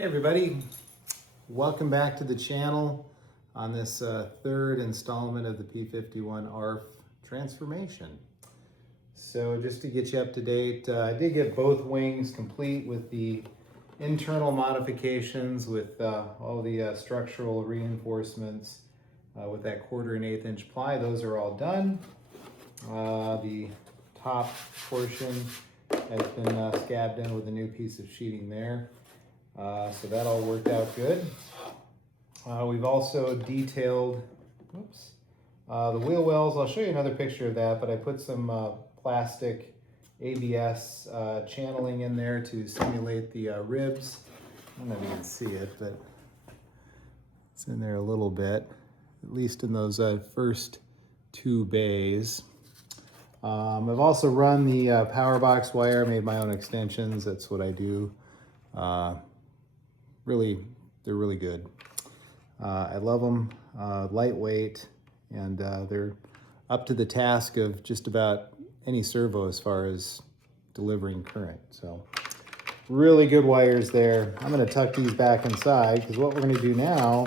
Hey everybody, welcome back to the channel on this third installment of the P-51 transformation. So just to get you up to date, I did get both wings complete with the internal modifications with all the structural reinforcements with that 1/4 and 1/8 inch ply. Those are all done. The top portion has been scabbed in with a new piece of sheeting there. So that all worked out good. We've also detailed, the wheel wells. I'll show you another picture of that, but I put some plastic ABS channeling in there to simulate the ribs. I don't know if you can see it, but it's in there a little bit, at least in those first two bays. I've also run the power box wire, made my own extensions. That's what I do. They're really good. I love them, lightweight, and they're up to the task of just about any servo as far as delivering current. So really good wires there. I'm gonna tuck these back inside because what we're gonna do now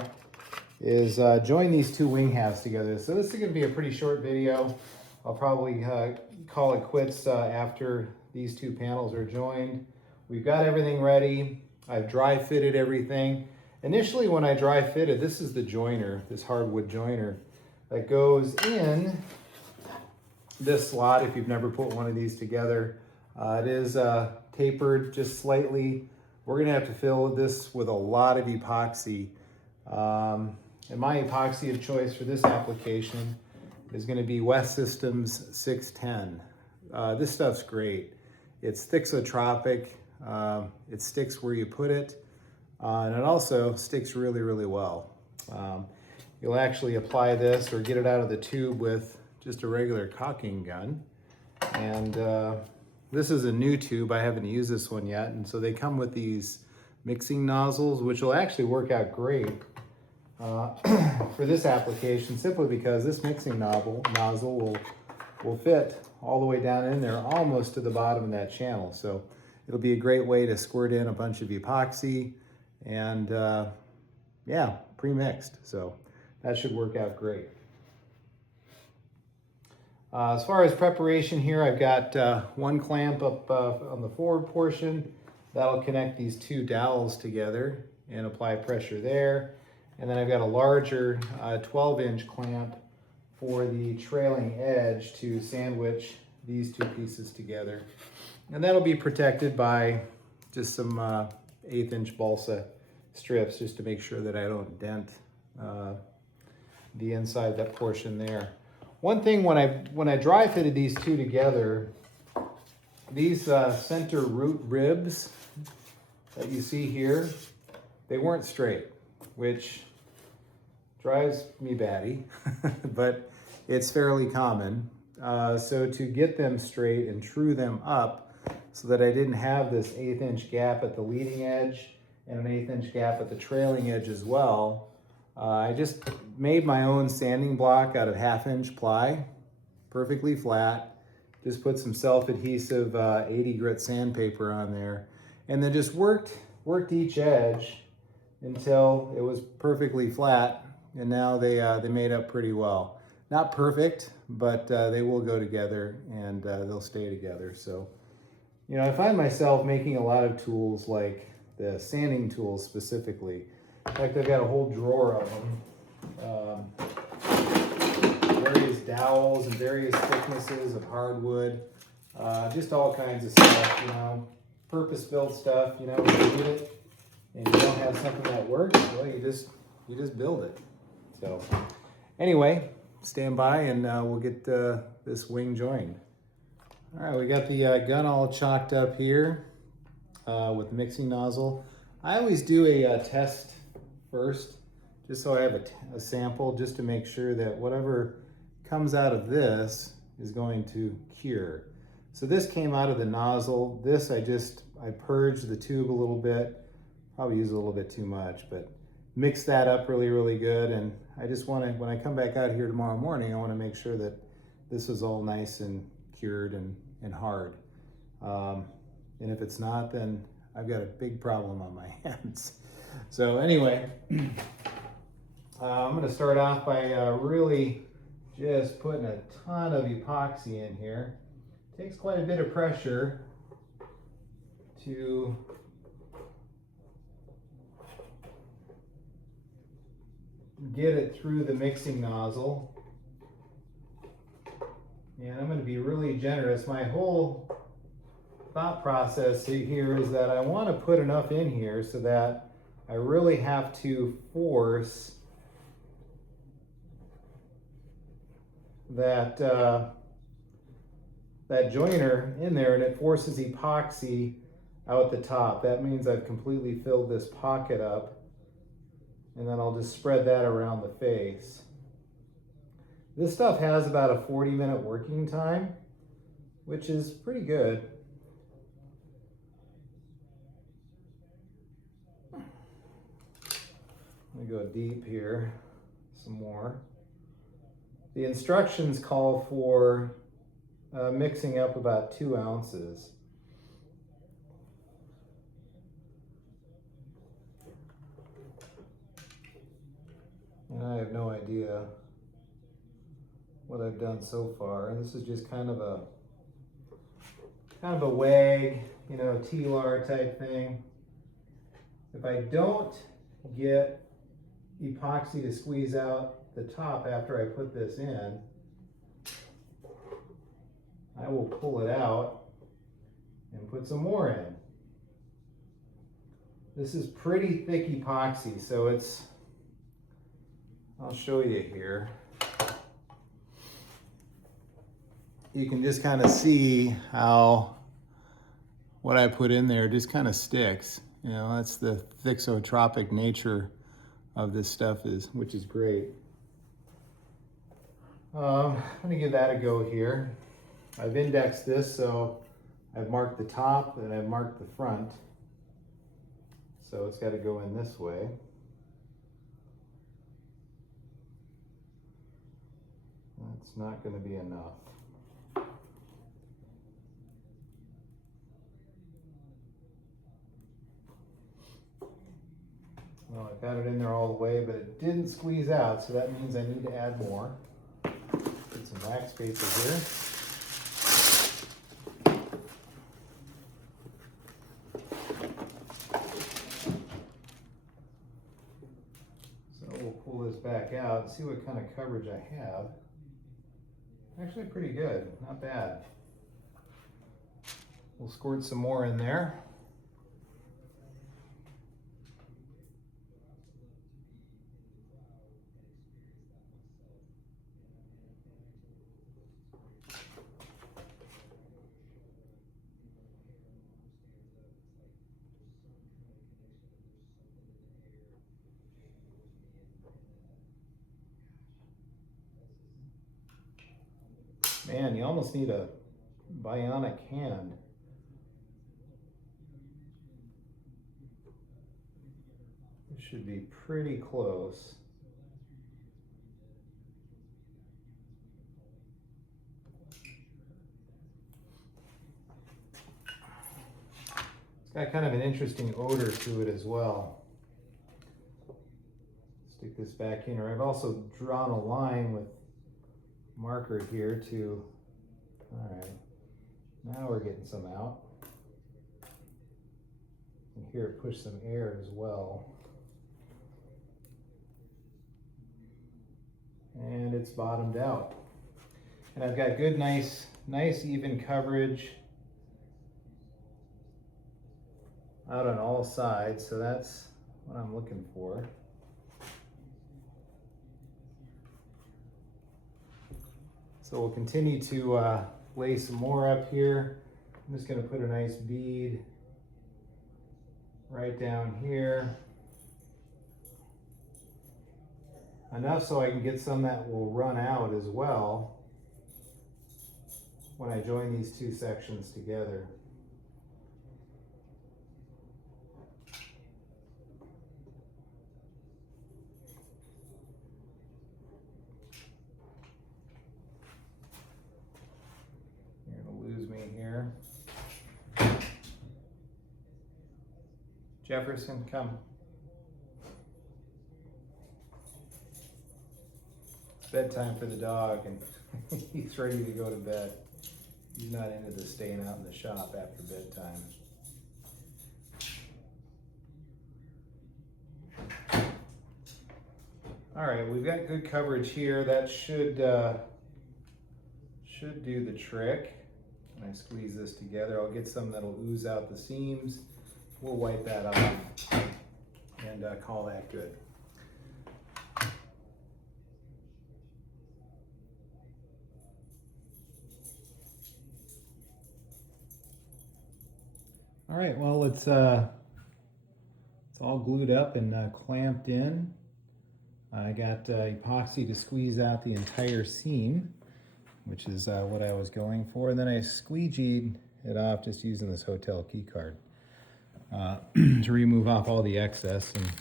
is join these two wing halves together. So this is gonna be a pretty short video. I'll probably call it quits after these two panels are joined. We've got everything ready. I've dry fitted everything. Initially when I dry fitted, this is the joiner, this hardwood joiner that goes in this slot if you've never put one of these together. It is tapered just slightly. We're gonna have to fill this with a lot of epoxy. And my epoxy of choice for this application is gonna be West Systems 610. This stuff's great. It's thixotropic. It sticks where you put it, and it also sticks really, really well. You'll actually apply this or get it out of the tube with just a regular caulking gun. And this is a new tube. I haven't used this one yet, and so they come with these mixing nozzles, which will actually work out great for this application, simply because this mixing nozzle will fit all the way down in there, almost to the bottom of that channel. So it'll be a great way to squirt in a bunch of epoxy and yeah, pre-mixed. So that should work out great. As far as preparation here, I've got one clamp up on the forward portion. That'll connect these two dowels together and apply pressure there. And then I've got a larger 12-inch clamp for the trailing edge to sandwich these two pieces together. And that'll be protected by just some 1/8 inch balsa strips, just to make sure that I don't dent the inside of that portion there. One thing, when I dry fitted these two together, these center root ribs that you see here, they weren't straight, which drives me batty, but it's fairly common. So to get them straight and true them up so that I didn't have this 1/8 inch gap at the leading edge and an 1/8 inch gap at the trailing edge as well, I just made my own sanding block out of 1/2 inch ply, perfectly flat. Just put some self-adhesive 80 grit sandpaper on there, and then just worked each edge until it was perfectly flat, and now they made up pretty well. Not perfect, but they will go together and they'll stay together. So, you know, I find myself making a lot of tools, like the sanding tools specifically. In fact, I've got a whole drawer of them. Various dowels and various thicknesses of hardwood. Just all kinds of stuff, you know, purpose-built stuff. You know, when you need it and you don't have something that works, well, you just build it. So anyway, stand by and we'll get this wing joined. All right, we got the gun all chalked up here with the mixing nozzle. I always do a test first, just so I have a sample, just to make sure that whatever comes out of this is going to cure. So this came out of the nozzle. This I purged the tube a little bit, probably used a little bit too much, but mix that up really, really good. And I just want to, when I come back out here tomorrow morning, I want to make sure that this is all nice and cured and hard. And if it's not, then I've got a big problem on my hands. So anyway, I'm going to start off by really just putting a ton of epoxy in here. It takes quite a bit of pressure to get it through the mixing nozzle. And I'm going to be really generous. My whole thought process here is that I want to put enough in here so that I really have to force that that joiner in there, and it forces epoxy out the top. That means I've completely filled this pocket up, and then I'll just spread that around the face. This stuff has about a 40-minute working time, which is pretty good. Let me go deep here some more. The instructions call for mixing up about 2 ounces. And I have no idea what I've done so far. And this is just kind of a wag, you know, TLAR type thing. If I don't get epoxy to squeeze out the top after I put this in, I will pull it out and put some more in. This is pretty thick epoxy, so I'll show you here. You can just kind of see how what I put in there just kind of sticks. You know, that's the thixotropic nature of this stuff, which is great. I'm gonna give that a go here. I've indexed this, so I've marked the top and I've marked the front. So it's got to go in this way. That's not going to be enough. Well, I got it in there all the way, but it didn't squeeze out, so that means I need to add more. Put some wax paper here. So we'll pull this back out and see what kind of coverage I have. Actually pretty good, not bad. We'll squirt some more in there. Man, you almost need a bionic hand. This should be pretty close. It's got kind of an interesting odor to it as well. Stick this back in, or I've also drawn a line with marker here to, all right, now we're getting some out. And here it pushed some air as well. And it's bottomed out. And I've got good, nice even coverage out on all sides, so that's what I'm looking for. So we'll continue to lay some more up here. I'm just going to put a nice bead right down here. Enough so I can get some that will run out as well when I join these two sections together. You're going to lose me here. Jefferson, come. It's bedtime for the dog and he's ready to go to bed. He's not into the staying out in the shop after bedtime. All right, we've got good coverage here. That should do the trick. When I squeeze this together, I'll get some that'll ooze out the seams. We'll wipe that off and call that good. All right, well, it's all glued up and clamped in. I got epoxy to squeeze out the entire seam, which is what I was going for. And then I squeegeed it off just using this hotel key card to remove off all the excess. And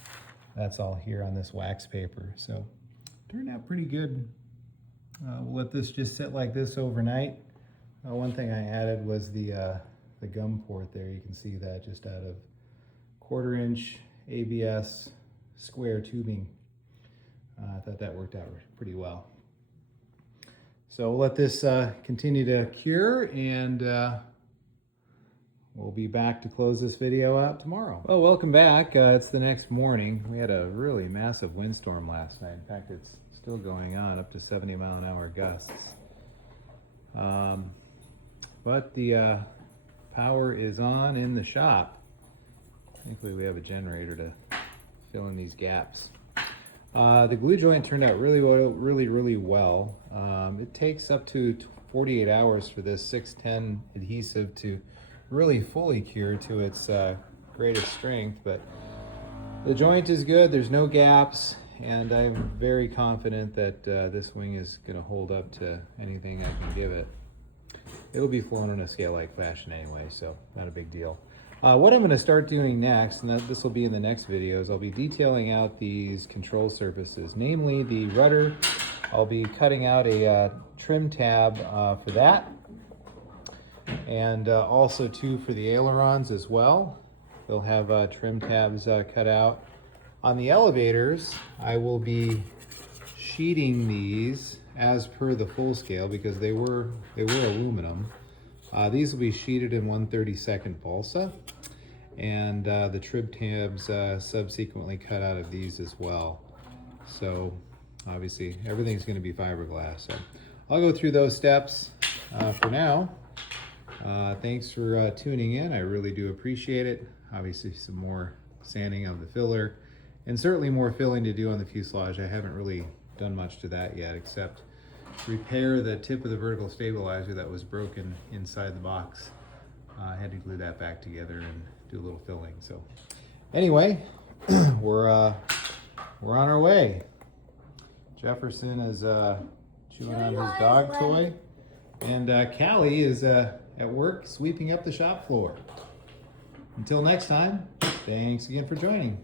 that's all here on this wax paper. So turned out pretty good. We'll let this just sit like this overnight. One thing I added was the gum port there. You can see that just out of 1/4 inch ABS square tubing. I thought that worked out pretty well. So we'll let this continue to cure, and we'll be back to close this video out tomorrow. Well, welcome back. It's the next morning. We had a really massive windstorm last night. In fact, it's still going on, up to 70-mile-an-hour gusts. But the power is on in the shop. Thankfully, we have a generator to fill in these gaps. The glue joint turned out really well. It takes up to 48 hours for this 610 adhesive to really fully cure to its greatest strength, but the joint is good. There's no gaps, and I'm very confident that this wing is going to hold up to anything I can give it. It'll be flown in a scale-like fashion anyway, so not a big deal. What I'm going to start doing next, and this will be in the next video, is I'll be detailing out these control surfaces, namely the rudder. I'll be cutting out a trim tab for that, and also two for the ailerons as well. They'll have trim tabs cut out. On the elevators, I will be sheeting these as per the full scale because they were aluminum. These will be sheeted in 1/32 balsa, and the trim tabs subsequently cut out of these as well. So obviously everything's going to be fiberglass. So I'll go through those steps for now. Thanks for tuning in. I really do appreciate it. Obviously some more sanding of the filler and certainly more filling to do on the fuselage. I haven't really done much to that yet except repair the tip of the vertical stabilizer that was broken inside the box. I had to glue that back together and do a little filling. So anyway, we're on our way. Jefferson is chewing on his dog toy, and Callie is at work sweeping up the shop floor. Until next time, thanks again for joining.